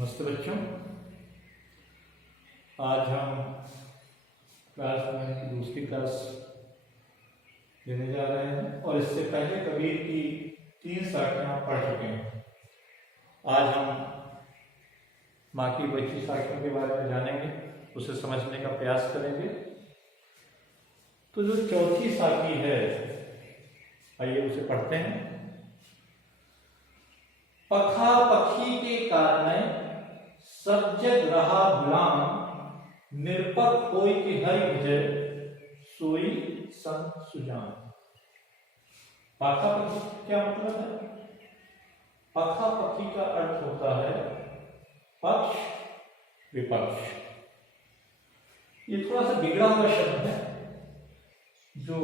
नमस्ते बच्चों, आज हम क्लास 9 की दूसरी क्लास लेने जा रहे हैं और इससे पहले कबीर की 3 साखियां हम पढ़ चुके हैं। आज हम बाकी बची साखियों के बारे में जानेंगे, उसे समझने का प्रयास करेंगे। तो जो चौथी साखी है, आइए उसे पढ़ते हैं। पखा पखी के कारण सब जग रहा गुलाम, निरपक होय कि हरि भजय, सोई संत सुजान। पखा पखी क्या मतलब है? पखा पखी का अर्थ होता है पक्ष विपक्ष। ये थोड़ा सा बिगड़ा हुआ शब्द है। जो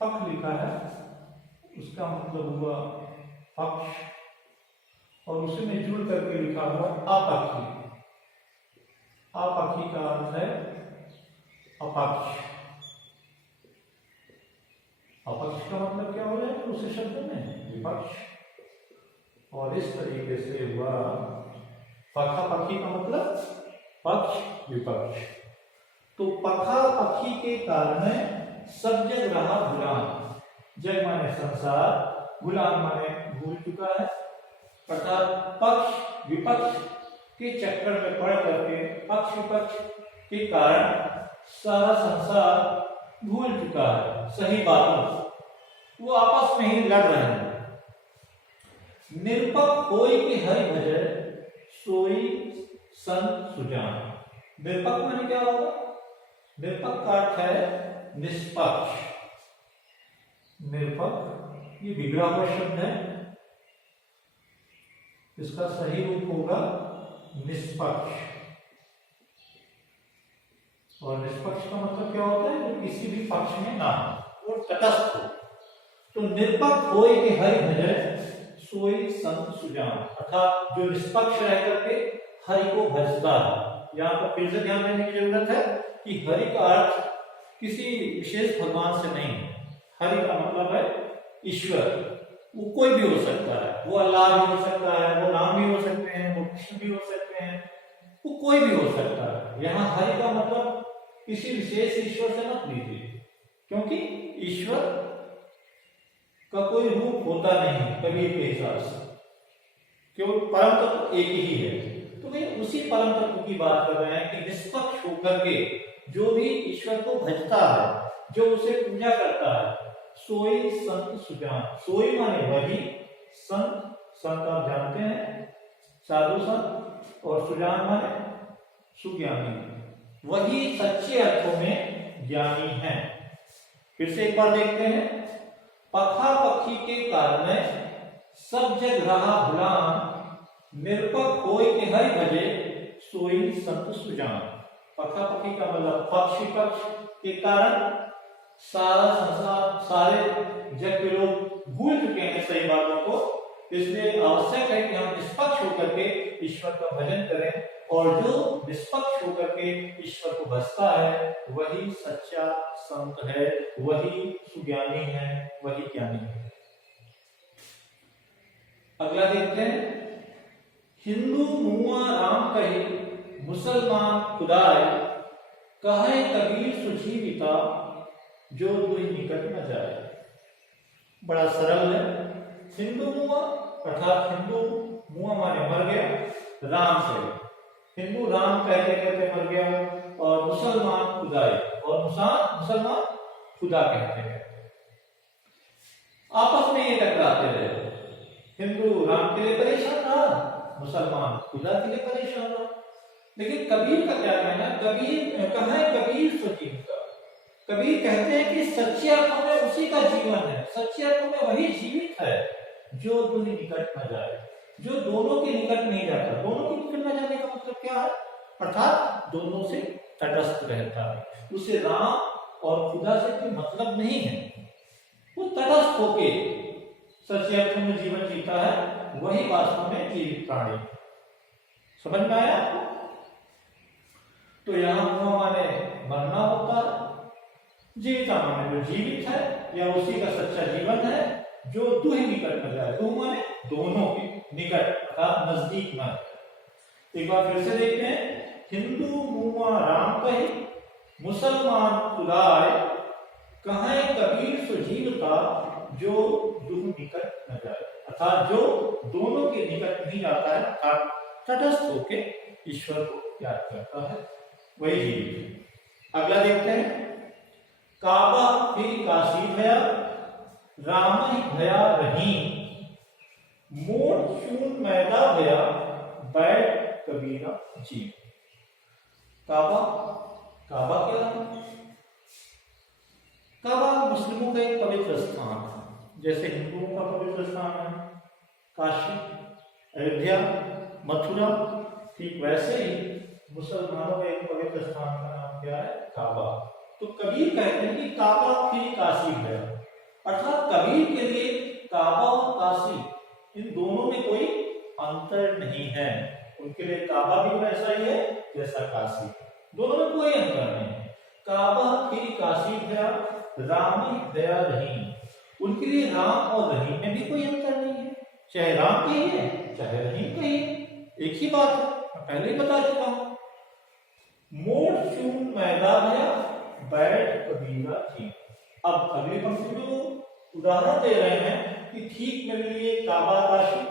पक्ष लिखा है उसका मतलब हुआ पक्ष और उसी में जुड़ करके लिखा हुआ अपक्षी। अपक्षी का अर्थ है अपक्ष। अपक्ष का मतलब क्या हो जाएगा उसी शब्द में? विपक्ष। और इस तरीके से हुआ पखा पखी का मतलब पक्ष विपक्ष। तो पखा पखी के कारण सब जग रहा गुलाम। जग माने संसार, गुलाम माने भूल चुका है, अर्थात पक्ष विपक्ष के चक्कर में पड़ करके पक्ष विपक्ष के कारण सारा संसार भूल चुका है। सही बातों वो आपस में ही लड़ रहे हैं। निरपक होय कि हरि भजय, सोई संत सुजान। निरपक माने क्या होगा? निरपक का अर्थ है निष्पक्ष। निरपक ये बिगड़ा हुआ शब्द है, इसका सही रूप होगा निष्पक्ष। और निष्पक्ष का मतलब क्या होता है? जो किसी भी पक्ष में ना हो, वो तटस्थ हो। तो निरपक होय कि हरि भजय, सोई संत सुजान। अर्थात जो निष्पक्ष रह करके हरि को भजता है। यहाँ पर फिर से ध्यान देने की जरूरत है कि हरि का अर्थ किसी विशेष भगवान से नहीं है। हरि का मतलब है ईश्वर। वो कोई भी हो सकता है, वो अल्लाह भी हो सकता है, वो राम भी हो सकते हैं, वो कृष्ण भी हो सकते हैं, वो कोई भी हो सकता है। यहाँ हरि का मतलब किसी विशेष ईश्वर से मत लीजिए, क्योंकि ईश्वर का कोई रूप होता नहीं कबीर के हिसाब से, केवल परम तत्व एक ही है। तो वे उसी परम तत्व की बात कर रहे हैं कि निष्पक्ष होकर के जो भी ईश्वर को भजता है, जो उसे पूजा करता है, सोई संत सुजान। सोई माने वही, संत संत आप जानते हैं साधु संत, और सुजान माने सुज्ञानी। वही सच्चे अर्थों में ज्ञानी है। फिर से एक बार देखते हैं। पखा पखी के कारण सब जग रहा गुलाम, निरपक होय कि हरि भजे, सोई संत सुजान। पखा पखी का मतलब पक्ष विपक्ष के कारण सारा संसार, सारे जग के लोग भूल चुके हैं सही बातों को। इसलिए आवश्यक है कि हम निष्पक्ष होकर के ईश्वर का भजन करें, और जो निष्पक्ष होकर के ईश्वर को भजता है वही सच्चा संत है, वही सुज्ञानी है, वही ज्ञानी है। अगला देखते हैं। हिंदू मुआ राम कहे, मुसलमान खुदाए, कहे कबीर सुजीविता, जो कोई निकट न जाए। बड़ा सरल है। हिंदू मुआ अर्थात हिंदू मुआ माने मर गया, राम कहे। हिंदू राम कहते कहते मर गया, और मुसलमान खुदाए, और मुसलमान खुदा कहते हैं। आपस में ये टकराते रहे। हिंदू राम के लिए परेशान रहा, मुसलमान खुदा के लिए परेशान रहा। लेकिन कबीर का क्या कहना है? कबीर कहा है कबीर सुजीविता। कबीर कहते हैं कि सच्चे अर्थों में उसी का जीवन है, सच्चे अर्थों में वही जीवित है जो दुहि निकट न जाए, जो दोनों के निकट नहीं जाता। दोनों के निकट न जाने का मतलब क्या है? अर्थात दोनों से तटस्थ रहता है। उसे राम और खुदा से कोई मतलब नहीं है। वो तटस्थ होके सच्चे अर्थों में जीवन जीता है, वही वास्तव में जीवित प्राणी। समझ में आया? तो यहाँ मुआ माने मरना होता है, जीविता माने जो जीवित है या उसी का सच्चा जीवन है, जो दुहि निकट न जाए। दुह माने दोनों के, निकट अर्थात नजदीक न रहे। एक बार फिर से देखते हैं, हिंदू मुआ राम कहे, मुसलमान खुदाए, कहे कबीर सुजीवता, जो दुह निकट न जाए, अर्थात जो दोनों के निकट नहीं जाता है, अर्थात तटस्थ होके ईश्वर को याद करता है, वही जीवित। अगला देखते हैं, काबा फिर काशी भया, राम ही भया रहीम, मोर चून मैदा भया, बैठ कबीरा जी। काबा, काबा क्या है? काबा मुस्लिमों का एक पवित्र स्थान है, जैसे हिंदुओं का पवित्र स्थान है काशी, अयोध्या, मथुरा, ठीक वैसे ही मुसलमानों का एक पवित्र स्थान का नाम क्या है? काबा। तो कबीर कहते हैं कि काबा फिर काशी है, अर्थात कबीर के लिए काबा और काशी इन दोनों में कोई अंतर नहीं है। उनके लिए काबा भी वैसा ही है जैसा काशी, दोनों में कोई अंतर नहीं है। काबा फिर काशी भया, राम ही भया रहीम, उनके लिए राम और रहीम में भी कोई अंतर नहीं है, चाहे राम कहिए चाहे रहीम कहिए, एक ही बात है, मैं पहले ही बता चुका हूं। मोर चून मैदा भया, बैठ कबीरा जी। अब अगली पंक्ति में वो उदाहरण दे रहे हैं कि ठीक मेरे लिए काबा काशी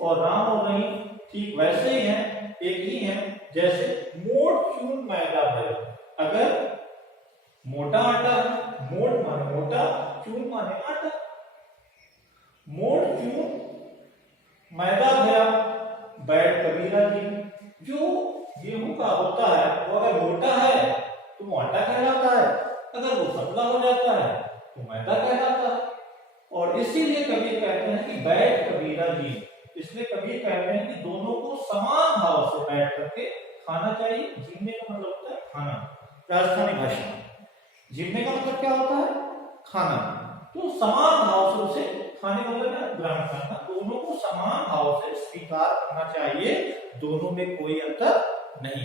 और राम और रहीम ठीक वैसे ही हैं, एक ही हैं, जैसे मोड़ चून मैदा भया। अगर मोटा आटा, मोड़ माने मोटा, चून माने आटा, मोड़ चून मैदा भया, बैठ कबीरा जी। जो गेहूं का होता है वो अगर मोटा है तो वो आटा कहलाता है, अगर वो पतला हो जाता है तो मैदा कहलाता है। और इसीलिए कबीर कहते हैं कि बैठ कबीरा जी, इसलिए कबीर कहते हैं कि दोनों को समान भाव से बैठ करके खाना चाहिए। जीने का मतलब होता है खाना, राजस्थानी भाषा में जीने का मतलब क्या होता है? खाना। तो समान भाव से उसे खाने का मतलब ग्रहण करना, दोनों को समान भाव से स्वीकार करना चाहिए, दोनों में कोई अंतर नहीं।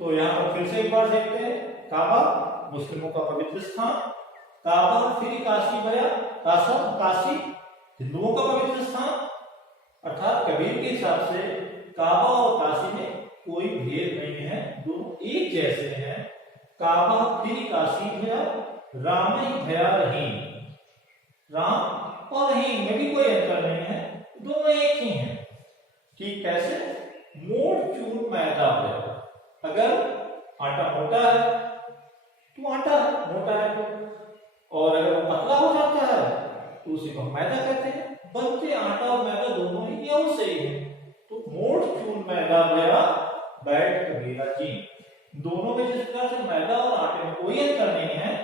तो यहां पर फिर से एक बार देखते हैं, काबा मुस्लिमों का पवित्र स्थान, काबा फिर काशी भया, काशी हिंदुओं का पवित्र स्थान, अर्थात कबीर के हिसाब से काबा और काशी में कोई भेद नहीं है, दोनों एक जैसे हैं। काबा फिर काशी भया, राम ही भया रहीम, राम और रहीम में भी कोई अंतर नहीं है, दोनों एक ही हैं। ठीक कैसे? मोड़ चून मैदा भया, अगर आटा मोटा है तो आटा मोटा है, और अगर वो पतला हो जाता है तो उसे हम मैदा कहते हैं। बनते आटा और मैदा दोनों ही गेहूं से ही है। तो मोड़ चून मैदा भया, बैठ कबीरा जी। दोनों में जिस प्रकार से मैदा और आटे में कोई अंतर नहीं है,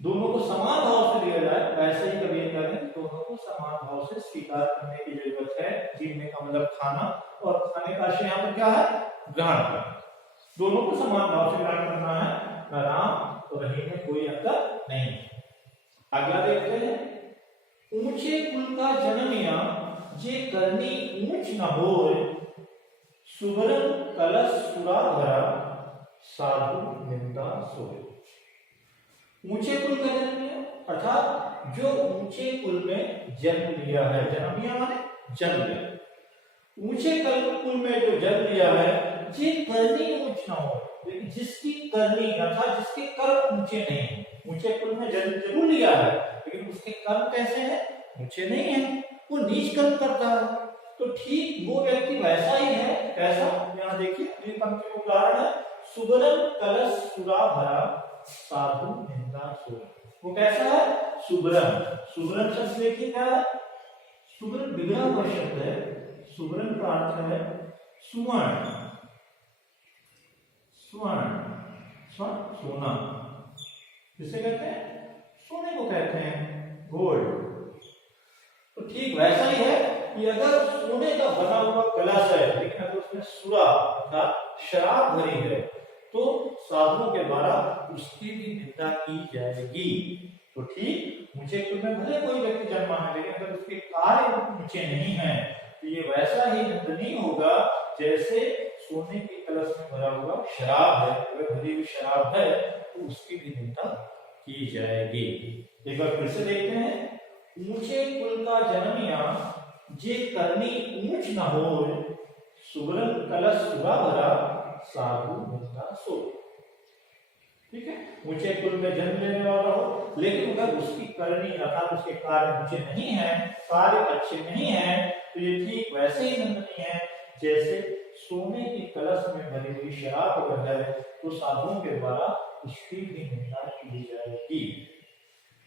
दोनों को समान भाव से लिया जाए, वैसे ही कबीर कहते हैं दोनों को समान भाव से स्वीकार करने की जरूरत है। जीने का मतलब खाना, और खाने का आशय यहाँ पर क्या है? ग्रहण करना। दोनों को समान भाव से ग्रहण करना है, न राम और रहीम में कोई अंतर नहीं। अगला देखते हैं, ऊंचे कुल का जनमिया, जे करनी ऊंच न होए, सुभरन कलश सुरा भरा, साधु निंदा सोए। ऊंचे कुल का जन्मिया अर्थात जो ऊंचे कुल में जन्म लिया है, जन्मिया माने जन्म लिया, ऊंचे कुल में जो जन्म लिया है, जे करनी ऊंच न हो, लेकिन जिसकी करनी अर्थात जिसके कर्म ऊंचे नहीं है। ऊंचे कुल में जन्म जरूर लिया है, लेकिन उसके कर्म कैसे हैं? ऊंचे नहीं है, वो नीच कर्म करता है। तो ठीक वो व्यक्ति वैसा ही है, कैसा? यहाँ देखिए अगली पंक्ति में उदाहरण है, सुबरन कलश सुरा भरा, साधु निंदा सोए। वो कैसा है? सुबरन। सुबरन शब्द देखिए क्या है? सुबरन बिगड़ा हुआ शब्द है। सुबरन का अर्थ है सुवर्ण, स्वर्ण, सोना, जिसे कहते हैं सोने को कहते हैं गोल्ड। तो ठीक वैसा ही है कि अगर सोने का बना हुआ कलश है, लेकिन अगर उसमें सुरा अर्थात शराब भरी है, तो साधुओं के द्वारा उसकी भी निंदा की जाएगी। तो ठीक ऊंचे कुल में भले कोई व्यक्ति जन्मा है, लेकिन अगर उसके कार्य ऊंचे नहीं है, तो ये वैसा ही निंदनीय होगा जैसे सोने के कलश में भरा हुआ शराब है। अगर भरी हुई शराब है तो उसकी भी निंदा की जाएगी। एक बार फिर से देखते हैं, ऊंचे कुल का जनमिया, जे करनी ऊंच न हो, सुगरन कलश सुगा भरा, साधु मिलता सो। ठीक है, ऊंचे कुल में जन्म लेने वाला हो, लेकिन अगर उसकी करनी अर्थात उसके कार्य ऊंचे नहीं है, कार्य अच्छे नहीं है, तो ये ठीक वैसे ही निंदनीय है जैसे सोने की कलश में भरी हुई शराब अगर है तो साधुओं के द्वारा इसकी भी निंदा की जाएगी।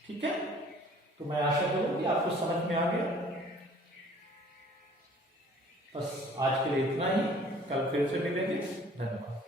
ठीक है, तो मैं आशा करूं कि आपको समझ में आ गया। बस आज के लिए इतना ही, कल फिर से मिलेंगे। धन्यवाद।